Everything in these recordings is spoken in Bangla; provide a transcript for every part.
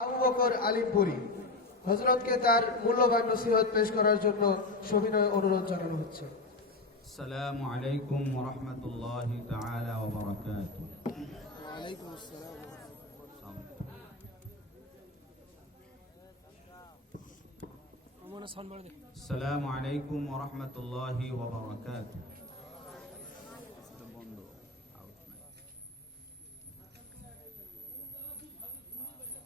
আবু বকর আলিমপুরি হজরতকে তার মূল্যবান নসিহত পেশ করার জন্য সবিনয় অনুরোধ জানানো হচ্ছে। আসসালামু আলাইকুম ওয়া রাহমাতুল্লাহি তাআলা ওয়া বারাকাতুহু। ওয়া আলাইকুম আসসালাম ওয়া রাহমাতুল্লাহি ওয়া বারাকাতুহু।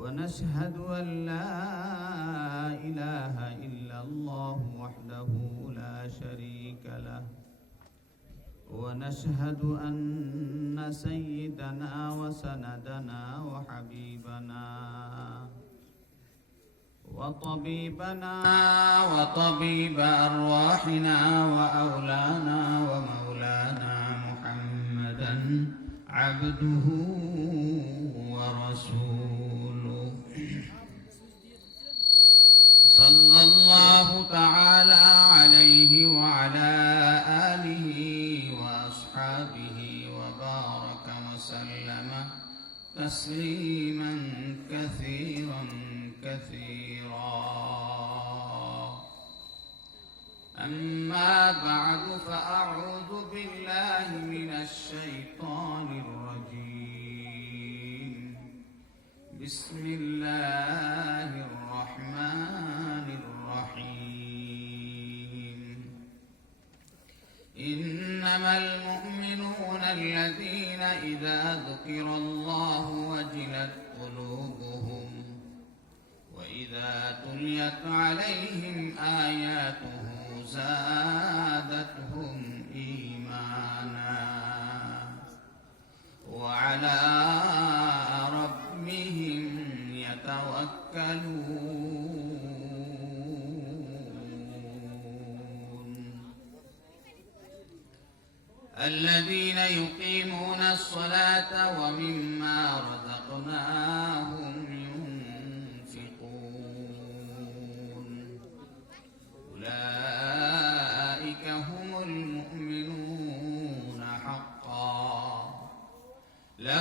ونشهد أن لا إله إلا الله وحده لا شريك له. ونشهد أن سيدنا وسندنا وحبيبنا وطبيبنا وطبيب أرواحنا وأولانا ومولانا محمدا عبده ورسوله. تسليما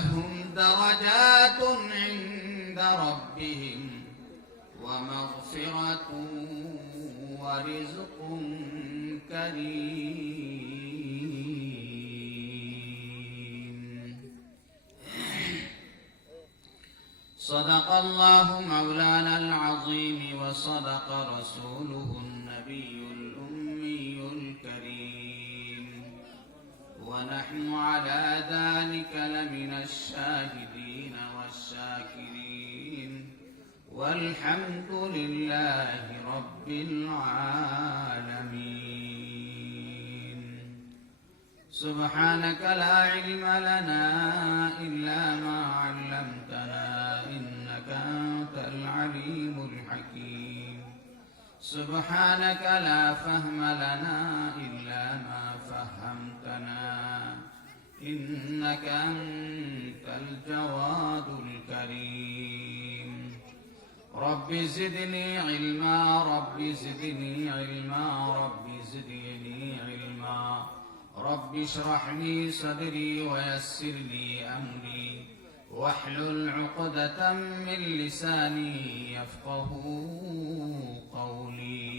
لهم درجات عند ربهم ومغفرة ورزق كريم. صدق الله مولانا العظيم وصدق رسوله النبي ونحن على ذلك لمن الشاهدين والشاكرين. والحمد لله رب العالمين. سبحانك لا علم لنا إلا ما علمتنا إنك أنت العليم الحكيم. سبحانك لا فهم لنا إلا إنك أنت الجواد الكريم. رب زدني علما رب زدني علما رب زدني علما. رب اشرح لي صدري ويسر لي أمري. واحلل عقدة من لساني يفقه قولي.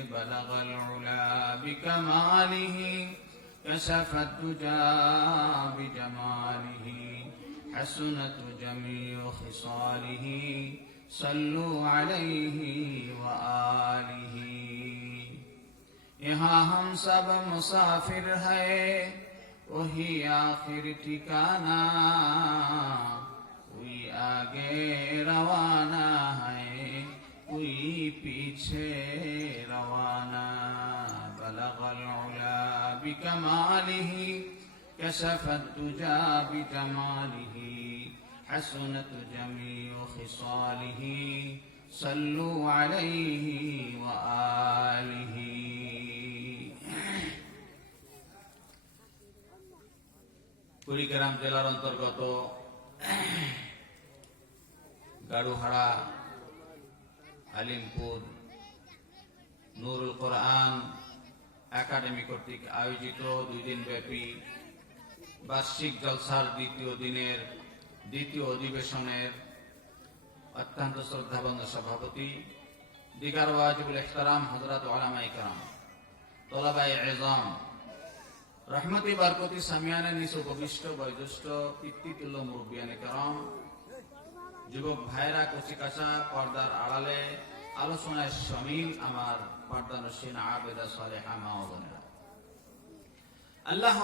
بلغ العلا بكماله كشف الدجى بجماله حسنت جميع خصاله صلوا عليه وآله यहाँ हम सब मुसाफिर है वही आखिर ठिकाना कोई आगे रवाना है कोई पीछे بكماله كشف الدجى بجماله حسنت جميع خصاله صلوا عليه وآله কুড়িগ্রাম জেলার অন্তর্গত গাড়ুহাড়া আলিমপুর নুরুল কোরআন একাডেমি কর্তৃক আয়োজিত দুই দিন ব্যাপী বার্ষিক জলসার দ্বিতীয় দিনের দ্বিতীয় অধিবেশনের অত্যন্ত শ্রদ্ধাবন্ধ সভাপতি দিগার ওয়াজিবুল ইখতারাম হজরত ওলামাই কারাম তোলাবাই এজম রহমতি বারকতি সামিয়ানা নিচ উপবিষ্ট বয়োজ্যেষ্ঠ পিতৃতুল্য মুরব্বিয়ানে কারাম, যুবক ভাইরা কচিকাচা পর্দার আড়ালে আলোচনায় সামিল আমার আল্লাহ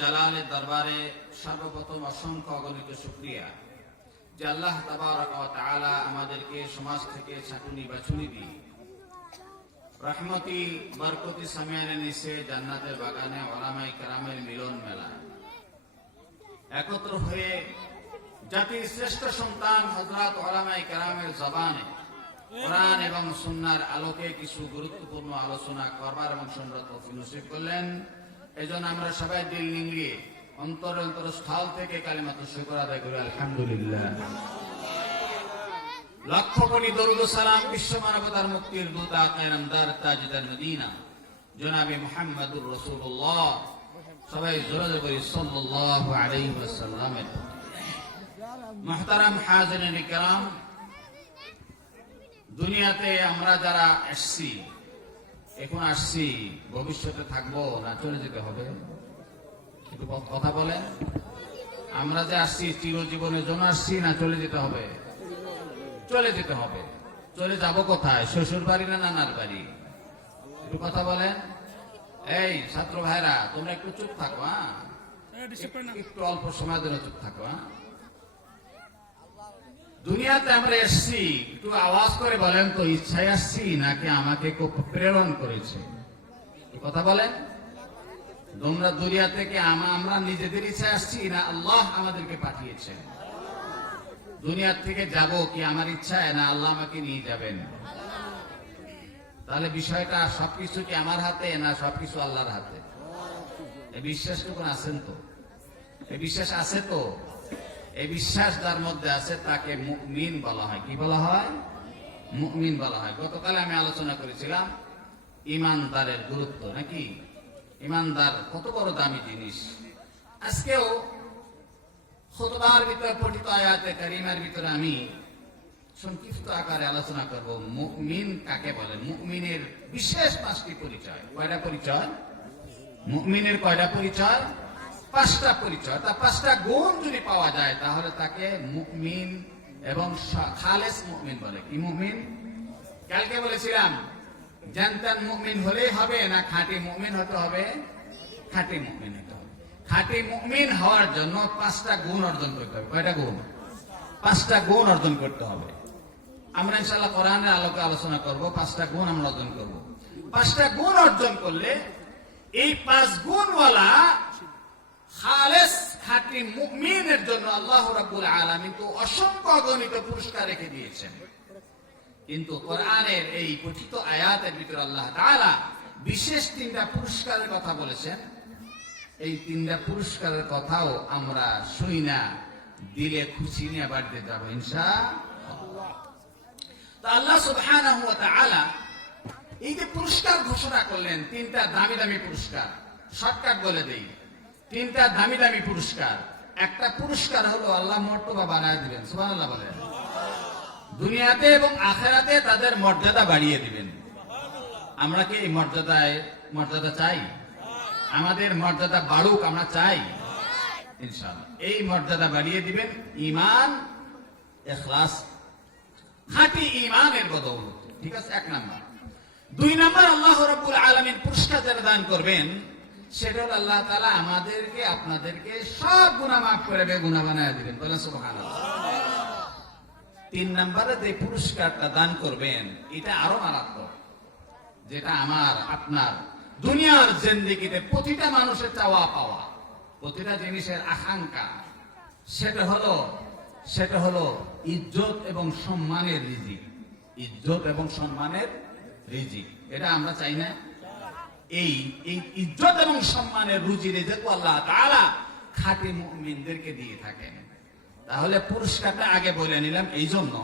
জালালের দরবারে সর্বপ্রথম অসংখ্য অগণিত যে আল্লাহ আমাদেরকে সমাজ থেকে ছাটুনি বাছুনি দিয়ে রহমতি, বরকতি সামিয়ানে নিচে জান্নাতের বাগানে ওলামাই কেরামের মিলন মেলা। একত্র হয়ে জাতির শ্রেষ্ঠ সন্তান হজরত ওলামাই কেরামের জবানে কোরআন এবং সুন্নার আলোকে কিছু গুরুত্বপূর্ণ আলোচনা করবার এবং শুনবার তৌফিক নসিব করলেন এজন্য আমরা সবাই দিল নিংড়িয়ে অন্তর অন্তর স্থল থেকে কালিমাত শুকর আদায় করি আলহামদুলিল্লাহ লক্ষ কোটি দরুদ ও সালাম বিশ্ব মানবতার মুক্তির দূত আকায়নামদার তাজদার মদিনা জনাবে মুহাম্মদুর রাসূলুল্লাহ সবাই জোরে জোরে বলি সাল্লাল্লাহু আলাইহি ওয়াসাল্লামের মুহতারাম হাজিরিন کرام দুনিয়াতে আমরা যারা এসছি এখন আসছি ভবিষ্যতে থাকব না চলে যেতে হবে। একটু কথা বলেন। আমরা যে আসছি চিরজীবনের জন্য আসছি না চলে যেতে হবে? চলে যেতে হবে। চলে যাব কোথায়? শ্বশুর বাড়ি না নানার বাড়ি? একটু কথা বলেন। এই ছাত্র ভাইরা তোমরা একটু চুপ থাকো হ্যাঁ? একটু অল্প সময় ধরে চুপ থাকো হ্যাঁ? দুনিয়াতে আমরা এসছি, একটু আওয়াজ করে বলেন তো, ইচ্ছায় আসছি নাকি আমাকে প্রেরণ করেছে? কথা বলেন। তোমরা দুনিয়া থেকে আমরা নিজেদের ইচ্ছায় আসছি, না আল্লাহ আমাদেরকে পাঠিয়েছেন? দুনিয়ার থেকে যাব কি আমার ইচ্ছায়, না আল্লাহ আমাকে নিয়ে যাবেন? তাহলে বিষয়টা সবকিছু কি আমার হাতে, না সবকিছু আল্লাহর হাতে? এই বিশ্বাসটুকু আছেন তো? বিশ্বাস আছে তো? এই বিশ্বাস যার মধ্যে আছে তাকে মুমিন বলা হয়। কি বলা হয়? মুমিন বলা হয়। গতকাল আমি আলোচনা করেছিলাম ইমানদারের গুরুত্ব, নাকি? ইমানদার কত বড় দামি জিনিস। আজকেও খুতবার ভিতরে, পঠিত আয়াতে কারিমার ভিতরে আমি সংক্ষিপ্ত আকারে আলোচনা করব। মুমিন কাকে বলে? মুমিনের বিশেষ পাঁচটি পরিচয়। কয়টা পরিচয়? মুমিনের কয়টা পরিচয়? পাঁচটা পরিচয়। তা পাঁচটা গুণ যদি পাওয়া যায়, তাহলে তাকে মুমিন এবং খালেস মুমিন বলে। কি মুমিন? কালকে বলেছিলাম, জানতান মুমিন হলেই হবে না খাঁটি মুমিন হতে হবে? খাঁটি মুমিন হতে হবে। খাঁটি মুমিন হওয়ার জন্য পাঁচটা গুণ অর্জন করতে হবে। কয়টা গুণ? পাঁচটা গুণ অর্জন করতে হবে। আমরা ইনশাল্লাহ কোরআনের আলোকে আলোচনা করব, পাঁচটা গুণ আমরা অর্জন করব। পাঁচটা গুণ অর্জন করলে এই পাঁচ গুণওয়ালা খালেস খাঁটি মুমিনের জন্য আল্লাহ রাব্বুল আলামিন তো অসংখ্য গণিত পুরস্কার রেখে দিয়েছেন। কিন্তু কোরআনের এই কথিত আয়াতের ভিতরে আল্লাহ তাআলা বিশেষ তিনটা পুরস্কারের কথা বলেছেন। এই তিনটা পুরস্কারের কথাও আমরা শুই না, দিলে খুশি নিয়ে বাড়িতে যাব ইনশা আল্লাহ সুবহানাহু ওয়া তাআলা এই যে পুরস্কার ঘোষণা করলেন, তিনটা দামি দামি পুরস্কার, শর্টকাট বলে দেই। তিনটা দামি দামি পুরস্কার। একটা পুরস্কার হলো আল্লাহ মর্তবা বানায় দিবেন, সুবহানাল্লাহ বলেন। দুনিয়াতে এবং আখেরাতে তাদের মর্যাদা বাড়িয়ে দিবেন। আমরা কি এই মর্যাদায় মর্যাদা চাই? আমাদের মর্যাদা বাড়ুক, আমরা চাই? এই মর্যাদা বাড়িয়ে দিবেন ইমান এখলাস, খাঁটি ইমানের বদৌলত। ঠিক আছে, এক নাম্বার। দুই নাম্বার, আল্লাহ রাব্বুল আলামিন পুরস্কার যারা দান করবেন সেটা আল্লাহ তালা আমাদেরকে, আপনাদেরকে সব গুনাহ মাফ করে বে গুনাহ বানায় দিবেন। বলেন সুবহানাল্লাহ। তিন নম্বরে যে পুরস্কারটা দান করবেন, এটা আরও মারাত্মক। যেটা আমার, আপনার, দুনিয়ার জিন্দিগিতে প্রতিটা মানুষের চাওয়া পাওয়া, প্রতিটা জিনিসের আকাঙ্ক্ষা, সেটা হলো সেটা হলো ইজ্জত এবং সম্মানের রিজিক। ইজ্জত এবং সম্মানের রিজিক। এটা আমরা চাই না। এই এই ইজ্জত এবং সম্মানের রুজি রেজেক আল্লাহ তাআলা খাঁটি মুমিনদেরকে দিয়ে থাকেন। তাহলে পুরস্কারটা আগে বলে নিলাম এই জন্য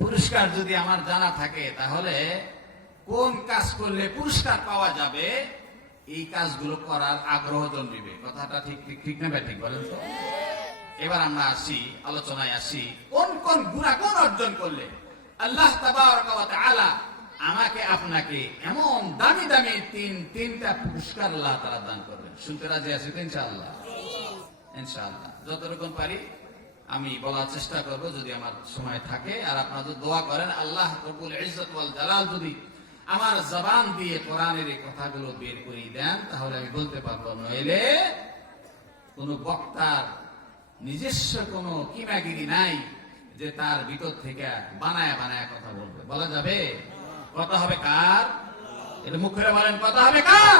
পুরস্কার যদি আমার জানা থাকে, তাহলে কোন কাজ করলে পুরস্কার পাওয়া যাবে, এই কাজগুলো করার আগ্রহ জন্মিবে কথাটা ঠিক ঠিক ঠিক না ঠিক বলেন তো? এবার আমরা আসি, আলোচনায় আসি, কোন কোন গুণাগুণ অর্জন করলে আল্লাহ তাবারক ওয়া আমাকে আপনাকে এমন দামি দামি তিন, তিনটা পুরস্কার আল্লাহ তারা দান করবেন। শুনতে রাজি আছি তো ইনশাআল্লাহ? ইনশাআল্লাহ। রকম পারি, আমি বলার চেষ্টা করব যদি আমার সময় থাকে। আর আপনারা যদি দোয়া করেন, আল্লাহ রব্বুল ইজ্জত ওয়াল জালাল যদি আমার জবান দিয়ে কোরআনের এই কথাগুলো বের করে দেন, তাহলে আমি বলতে পারব, নইলে কোন বক্তার নিজস্ব কোনো কিমাগিরি নাই যে তার ভিতর থেকে বানায় বানায় কথা বলবে। বলা যাবে? কথা হবে কার? এটা মুখে বলেন, কথা হবে কার?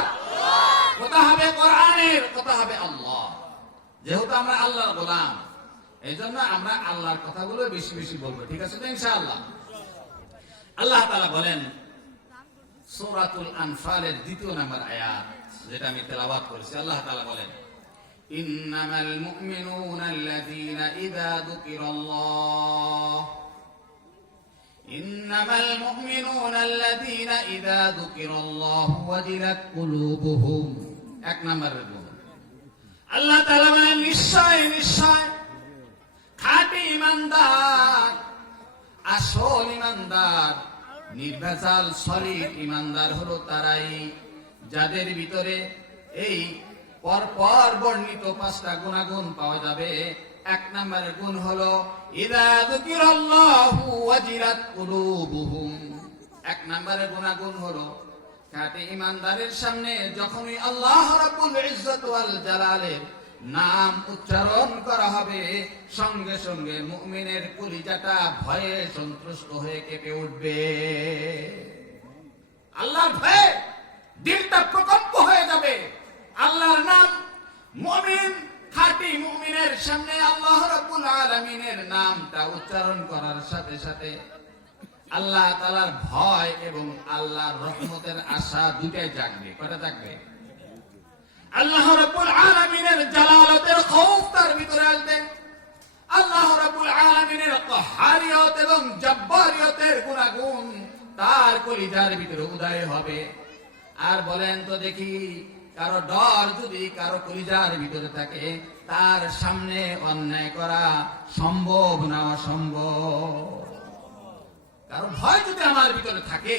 কথা হবে কোরআনের, কথা হবে আল্লাহ। যেহেতু আমরা আল্লাহর গোলাম এই জন্য আমরা আল্লাহর কথাগুলো বেশি বেশি বলব, ঠিক আছে তো ইনশাআল্লাহ? আল্লাহ তাআলা বলেন, সূরাতুল আনফালের দ্বিতীয় নাম্বার আয়াত, যেটা আমি তেলাওয়াত করেছি, আল্লাহ তাআলা বলেন, ইন্নামাল মুমিনুনা আল্লাযীনা ইযা যুকিরাল্লাহ। إنما المؤمنون الذين إذا ذكر الله وجلت قلوبهم এক নম্বরের গুণ আল্লাহ তাআলা বলেন নিশ্চয় নিশ্চয় খাঁটি ইমানদার আসল ইমানদার নির্ভেজাল সলিড ইমানদার হলো তারাই যাদের ভিতরে এই পরপর বর্ণিত পাঁচটা গুণাগুণ পাওয়া যাবে এক নম্বরের গুণ হলো, ইদা যুকিরাল্লাহু ওয়াজিলাত কুলুবুহুম। এক নম্বরের গুণাগুণ হলো খাঁটি ইমানদারের সামনে যখনই আল্লাহ রাব্বুল জালালের নাম উচ্চারণ করা হবে, সঙ্গে সঙ্গে মুমিনের কলিজাটা ভয়ে সন্তুষ্ট হয়ে কেঁপে উঠবে। আল্লাহর ভয়ে দিলটা প্রকম্প হয়ে যাবে। আল্লাহর নাম মুমিন খাঁটি মুমিনের সামনে আল্লাহ রাব্বুল আলামিনের নামটা উচ্চারণ করার সাথে সাথে আল্লাহ তালার ভয় এবং আল্লাহর রহমতের আশা দুটাই জাগবে। কটা জাগবে? আল্লাহ রাব্বুল আলামিনের জালালতের খৌফ তার ভিতরে আসবে। আল্লাহ রাব্বুল আলামিনের কহারিয়ত এবং জব্বারিয়তের গুণাগুণ তার কলিজার ভিতরে উদয় হবে। আর বলেন তো দেখি কারও ডর যদি কারও কলিজার ভিতরে থাকে, তার সামনে অন্যায় করা সম্ভব না অসম্ভব। কারণ ভয় যদি আমার ভিতরে থাকে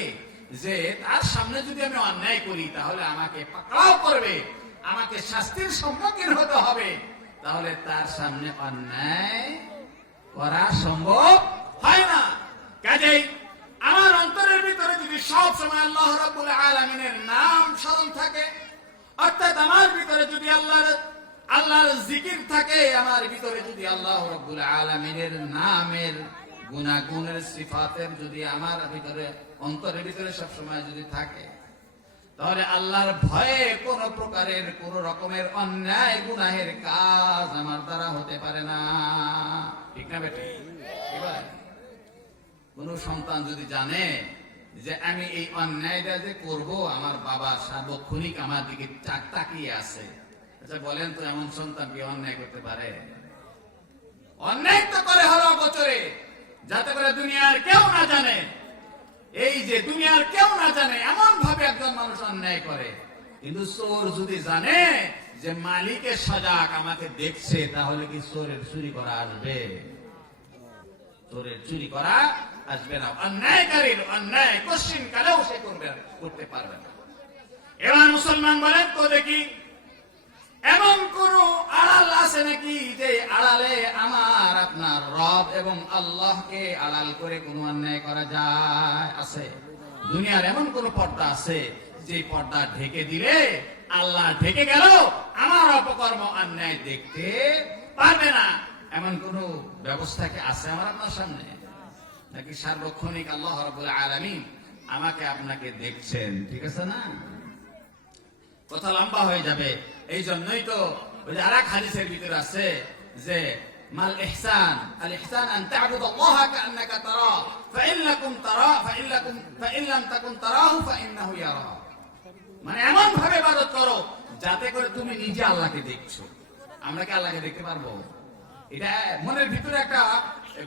যে তার সামনে যদি আমি অন্যায় করি, তাহলে আমাকে পাকড়াও করবে, আমাকে শাস্তির সম্মুখীন হতে হবে, তাহলে তার সামনে অন্যায় করা সম্ভব হয় না কাজেই আমার অন্তরের ভিতরে যদি সব সময় আল্লাহ রাব্বুল আলামিনের নাম স্মরণ থাকে অর্থাৎ আমার ভিতরে যদি আল্লাহর আল্লাহর জিকির থাকে আমার ভিতরে যদি আল্লাহ আলামিনের নামের গুণাগুণের সিফাতের যদি আমার ভিতরে, অন্তরের ভিতরে সব সময় যদি থাকে, তাহলে আল্লাহর ভয়ে কোন প্রকারের, কোন রকমের অন্যায় গুনাহের কাজ আমার দ্বারা হতে পারে না। ঠিক না বেটে? কোন সন্তান যদি জানে যে আমি এই অন্যায়টা যে করব, আমার বাবা সার্বক্ষণিক আমার দিকে তাকিয়ে আছে। আচ্ছা বলেন তো এমন সন্তান কি অন্যায় করতে পারে? অন্যায় তো করে হলো বছরে যাতে করে দুনিয়ার কেউ না জানে। এই যে দুনিয়ার কেউ না জানে এমন ভাবে একজন মানুষ অন্যায় করে। কিন্তু চোর যদি জানে যে মালিকের সজাগ আমাকে দেখছে, তাহলে কি চোরের চুরি করা আসবে? চোরের চুরি করা আসবে না। অন্যায়কারীর অন্যায় কোশ্চিন কালেও সে করবে, করতে পারবে না। এবার মুসলমান বলেন, তো দেখি এমন কোন আড়াল আছে নাকি যে আড়ালে আমার আপনার রব এবং আল্লাহকে আড়াল করে কোনো অন্যায় করা যায়? আছে। দুনিয়ার এমন কোন পর্দা আছে যে পর্দা ঢেকে দিলে আল্লাহ ঢেকে গেল, আমার অপকর্ম অন্যায় দেখতে পারবে না। এমন কোন ব্যবস্থা কি আছে আমার আপনার সামনে? নাকি সার্বক্ষণিক আল্লাহ রবুল আলমী আমাকে আপনাকে দেখছেন, ঠিক আছে না? কথা লম্বা হয়ে যাবে। এই জন্যই তো যে আরেক হাদিসের ভিতরে আছে যে, মাল ইহসান, আল ইহসান আন তা'বুদ আল্লাহ কাআন্নাকা তারা ফাইন লাকুম তারা ফাইন লাকুম ফাইন লাম তাকুন তারাহু, ফাইন্নাহু ইয়ারা মানে এমন ভাবে ইবাদত করো যাতে করে তুমি নিজে আল্লাহকে দেখছ। আমরা কি আল্লাহকে দেখতে পারব? এটা মনের ভিতরে একটা,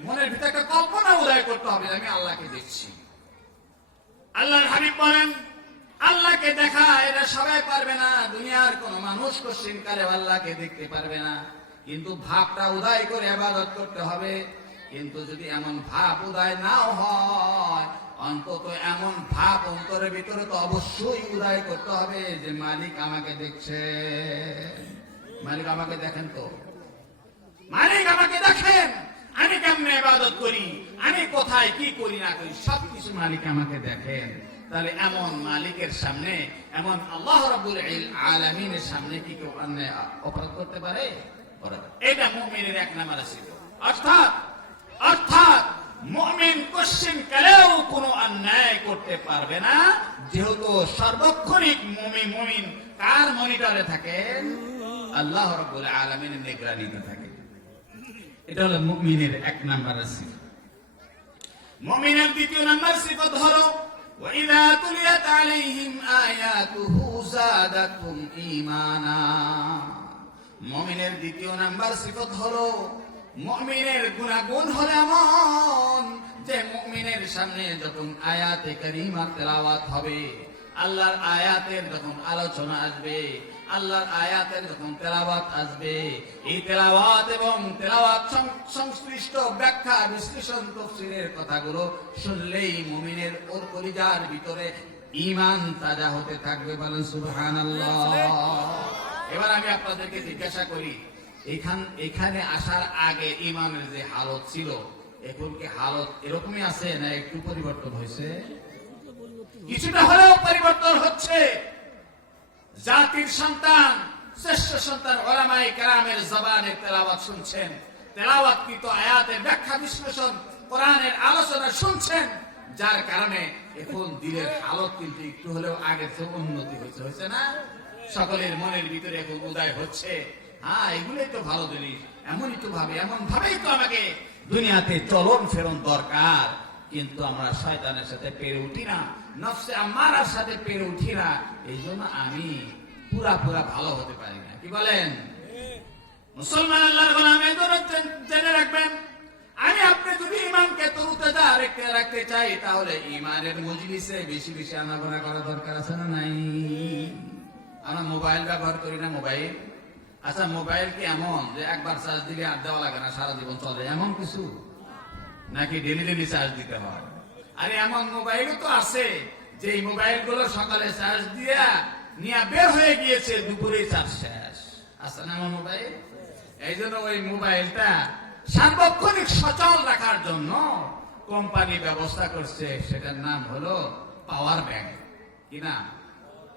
মনের ভিতরে একটা কল্পনা উদয় করতে হবে আমি আল্লাহকে দেখছি। আল্লাহর হাবিব বলেন আল্লাহকে দেখা, এটা সবাই পারবে না। দুনিয়ার কোন মানুষ কোশ্চিন কালে আল্লাহকে দেখতে পারবে না। কিন্তু ভাবটা উদয় করে আবাদত করতে হবে। কিন্তু যদি এমন ভাব উদয় নাও হয়, অন্তত এমন ভাব অন্তরের ভিতরে তো অবশ্যই উদয় করতে হবে যে মালিক আমাকে দেখছে। মালিক আমাকে দেখেন তো। মালিক আমাকে দেখেন, আমি কেমনে ইবাদত করি, আমি কোথায় কি করি না করি, সবকিছু মালিক আমাকে দেখেন। তাহলে এমন মালিকের সামনে, এমন আল্লাহ রাব্বুল আলামিনের সামনে কি কেউ অন্যায়, অপরাধ করতে পারে? এটা মুমিনের এক নাম্বার ছিল অর্থাৎ অর্থাৎ মুমিন কোশ্চিন কালেও কোনো অন্যায় করতে পারবে না। যেহেতু সর্বক্ষণিক মুমিন মুমিন কার মনিটরে থাকেন আল্লাহ রাব্বুল আলামিনের নিগরানিতে থাকে। এটা হলো মুমিনের এক নাম্বার সিফত মুমিনের দ্বিতীয় নাম্বার সিফত হলো وإذا تليت عليهم آياته زادتهم إيمانا মুমিনের দ্বিতীয় নাম্বার সিফত হলো মুমিনের গুণাগুণ হলো এমন যে মুমিনের সামনে যখন আয়াতে কারিমা তেলাওয়াত হবে আল্লাহর আয়াতের যখন আলোচনা আসবে আল্লাহর আয়াতের যখন তেলাওয়াত আসবে, এই তেলাওয়াত এবং তেলাওয়াত সংশ্লিষ্ট ব্যাখ্যা, বিশ্লেষণ, তফসিলের কথাগুলো শুনলেই মুমিনের ওর কলিজার ভিতরে ঈমান তাজা হতে থাকবে বলেন সুবহানাল্লাহ। এবার আমি আপনাদেরকে জিজ্ঞাসা করি, এখান, এখানে আসার আগে ইমানের যে হালত ছিল, এখন কি হালত এরকমই আছে না একটু পরিবর্তন হয়েছে? কিছুটা হলেও পরিবর্তন হচ্ছে। জাতির সন্তান, শ্রেষ্ঠ সন্তান ওলামাই কেরামের জবানের তেলাওয়াত শুনছেন। তেলাওয়াত কৃত আয়াতের ব্যাখ্যা বিশ্লেষণ, কোরআনের আলোচনা শুনছেন, যার কারণে এখন দিলের হালত কিন্তু একটু হলেও আগের চেয়ে উন্নতি হয়েছে হয়েছে না? সকলের মনের ভিতরে এখন উদয় হচ্ছে। হ্যাঁ এগুলোই তো ভালো জিনিস। এমনই তো ভাবে এমন ভাবেই তো আমাকে দুনিয়াতে চলন ফেরন দরকার। কিন্তু আমরা শয়তানের সাথে পেরে উঠি না। নফসে আমারার সাথে পেরে উঠি না এই জন্য আমি পুরা পুরা ভালো হতে পারি না। কি বলেন? মুসলমান আল্লাহর গোলাম জেনে রাখবেন, আমি আপনি যদি ইমানকে তরুতাজা রেখে রাখতে চাই, তাহলে ইমানের মজলিসে বেশি বেশি আনাগোনা করা দরকার আছে না নাই? আমরা মোবাইল ব্যবহার করি না মোবাইল? আচ্ছা মোবাইল কি এমন যে একবার চার্জ দিলে আর দেওয়া লাগে না, সারা জীবন চলে এমন কিছু? নাকি ডেলি ডেলি চার্জ দিতে হয়? আরে এমন মোবাইলও তো আছে যে মোবাইলগুলো সকালে চার্জ দিয়া নিয়ে বের হয়ে গিয়েছে দুপুরে চার্জ শেষ। আছে না আমার মোবাইল? এই জন্য ওই মোবাইলটা সার্বক্ষণিক সচল রাখার জন্য কোম্পানি ব্যবস্থা করছে, সেটার নাম হলো পাওয়ার ব্যাংক। কি না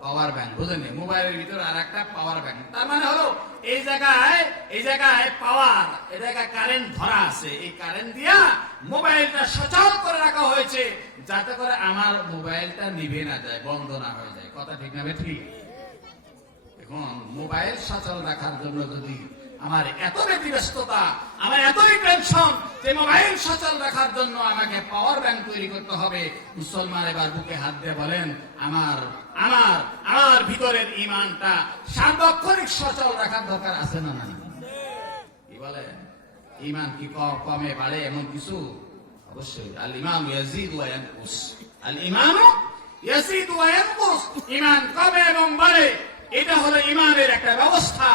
পাওয়ার ব্যাংক বুঝলেন? মোবাইলের ভিতরে আর একটা পাওয়ার ব্যাংক তার মানে হলো, এই জায়গায় এই জায়গায় পাওয়ার এই জায়গায় কারেন্ট ধরা আছে। এই কারেন্ট দিয়া মোবাইলটা সচল করে রাখা হয়েছে, যাতে করে আমার মোবাইলটা নিভে না যায়, বন্ধ না হয়ে যায়। কথা ঠিক না ঠিক এখন মোবাইল সচল রাখার জন্য যদি আমার এত বেশি ব্যস্ততা, আমার এতই টেনশন যে মোবাইল সচল রাখার জন্য আমাকে পাওয়ার ব্যাংক তৈরি করতে হবে। মুসলমান এবার বুকে হাত দিয়ে বলেন, আমার আমার আমার ভিতরের ইমানটা সার্বক্ষণিক সচল রাখার দরকার আছে না নাই? কি বলে ইমান কি কমে বাড়ে এমন কিছু? অবশ্যই। আল ইমাম ইয়াজিদ ওয়া আল ইমান ইয়াজিদ ওয়া ইমান কমে এবং বাড়ে। এটা হলো ইমানের একটা ব্যবস্থা।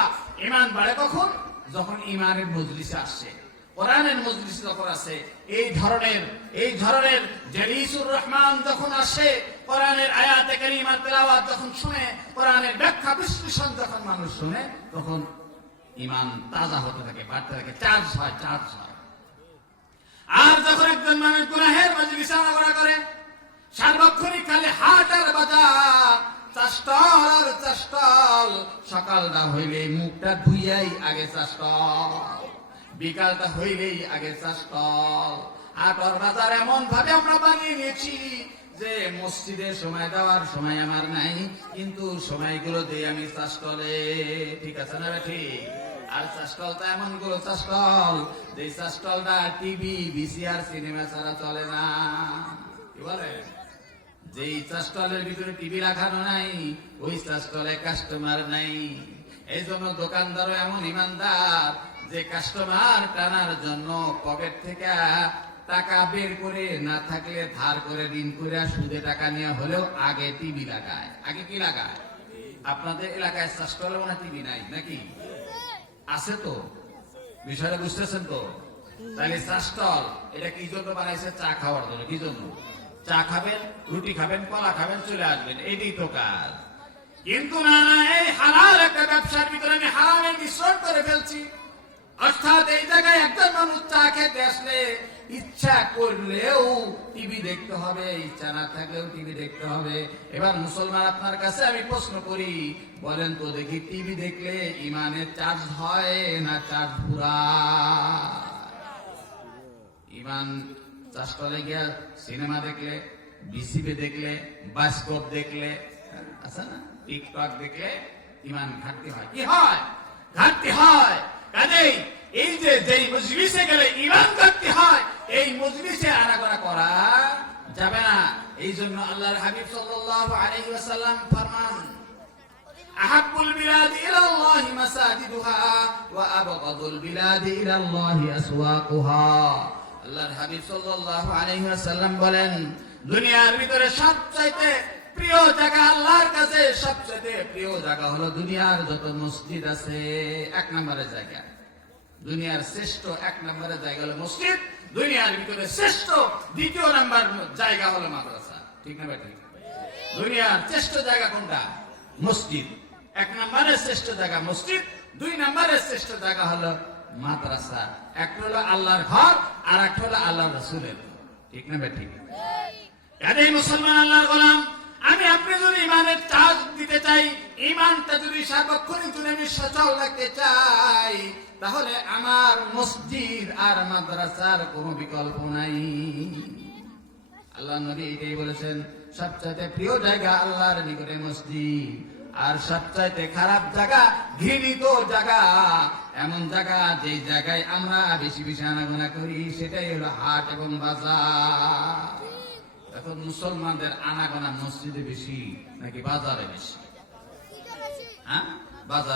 ইমান বাড়ে কখন? যখন ইমানের মজলিসে আসছে কোরআনের মজলিস যখন আছে এই ধরনের এই ধরনের জলিসুর রহমান যখন আসে, কোরআনের আয়াতে কারিমা তেলাওয়াত যখন শুনে, কোরআনের ব্যাখ্যা বিশ্লেষণ যখন মানুষ শুনে, তখন ইমান তাজা হতে থাকে, বাড়তে থাকে, চার্জ হয় চার্জ হয়। আর যখন একজন মানুষ গুনাহের মজলিসে করে, সার্বক্ষণিক খালি হাট আর বাজার চাষ্টল আর চাষ্টল সকালটা হইলে মুখটা ধুইয়াই আগে চাষ্টল বিকালটা হইলেই আগে চাষ্টল হাট আর বাজার এমন ভাবে আমরা বানিয়ে নিয়েছি যে মসজিদে সময় দেওয়ার সময় আমার নাই, কিন্তু সময়গুলো দিয়ে আমি চাষ্টলে। ঠিক আছে না ঠিক আর চাষটলটা এমনগুলো চাষটল যে চাষটলটা টিভি ভিসিআর সিনেমা ছাড়া চলে না। কি বলে যেই চাষটলের ভিতরে টিভি রাখানো নাই, ওই চাষটলে কাস্টমার নাই। এই জন্য দোকানদারও এমন ইমানদার, যে কাস্টমার টানার জন্য পকেট থেকে টাকা বের করে না থাকলে ধার করে ঋণ করে সুদে টাকা নেওয়া হলেও আগে টিভি লাগায়। আগে কি লাগায়? আপনাদের এলাকায় টিভি নাই, নাকি? আছে তো। বিষয়টা বুঝতেছেন তো? তাহলে স্টল এটা কি জন্য বানাইছে? চা খাওয়ার জন্য, কি জন্য? চা খাবেন, রুটি খাবেন, কলা খাবেন, চলে আসবেন। এটাই তো কাজ। কিন্তু না না, এই হালাল একটা ব্যবসার ভিতরে আমি হারামের মিশ্রণ করে ফেলছি। অর্থাৎ এই জায়গায় একজন মানুষ চা খেতে আসলে ইচ্ছা করলেও টিভি দেখতে হবে ইচ্ছা না থাকলেও টিভি দেখতে হবে। এবার মুসলমান আপনার কাছে আমি প্রশ্ন করি, বলেন তো দেখি টিভি দেখলে ইমানের চার্জ হয় না চার্জ পুরা? ইমান চাষতলে গিয়া সিনেমা দেখলে বিসিপি দেখলে বাস্কোপ দেখলে, আছে না? টিকটক দেখলে ইমান ঘাটতি হয়। কি হয়? ঘাটতি হয়। কাজেই এই যে, যেই মজলিসে গেলে ইমান ঘাটতি হয়, এই মজলিসে আনাগোনা করা যাবে না। এই জন্য আল্লাহর হাবিব সাল্লাল্লাহু আলাইহি ওয়াসাল্লাম ফরমান আহাবুল বিলাদ ইলা আল্লাহ মাসাজিদুহা ওয়া আবগাদুল বিলাদ ইলা আসওয়াকুহা। আল্লাহর হাবিব সাল্লাল্লাহু আলাইহি ওয়াসাল্লাম বলেন, দুনিয়ার ভিতরে সবচাইতে প্রিয় জায়গা আল্লাহর কাছে, সবচাইতে প্রিয় জায়গা হলো দুনিয়ার যত মসজিদ আছে, এক নম্বরের জায়গা। দুনিয়ার শ্রেষ্ঠ এক নম্বরের জায়গা হলো মসজিদ, দুনিয়ার ভিতরে শ্রেষ্ঠ দ্বিতীয় নাম্বার জায়গা হলো মাদ্রাসা। ঠিক না ঠিক? দুনিয়ার শ্রেষ্ঠ জায়গা কোনটা? মসজিদ। এক নম্বরের শ্রেষ্ঠ জায়গা মসজিদ, দুই নম্বরের শ্রেষ্ঠ জায়গা হলো মাদ্রাসা। একটা হলো আল্লাহর ঘর, আর একটা হলো আল্লাহ রসুলের ঠিক না ভাই? ঠিক। মুসলমান আল্লাহর গোলাম। আমি আপনি যদি ইমানের চার্জ দিতে চাই, ইমানটা যদি সার্বক্ষণিক যদি আমি সচল রাখতে চাই, তাহলে আমার মসজিদ আর মাদ্রাসার কোনো বিকল্প নাই। আল্লাহ নবী এটাই বলেছেন, সবচাইতে প্রিয় জায়গা আল্লাহর নিকটে মসজিদ, আর সবচাইতে খারাপ জায়গা ঘৃণিত জায়গা এমন জায়গা যে জায়গায় আমরা বেশি বেশি আনাগোনা করি, সেটাই হলো হাট এবং বাজার। এখন মুসলমানদের আনাগোনা মসজিদে বেশি নাকি বাজারে বেশি? হ্যাঁ? বাজারে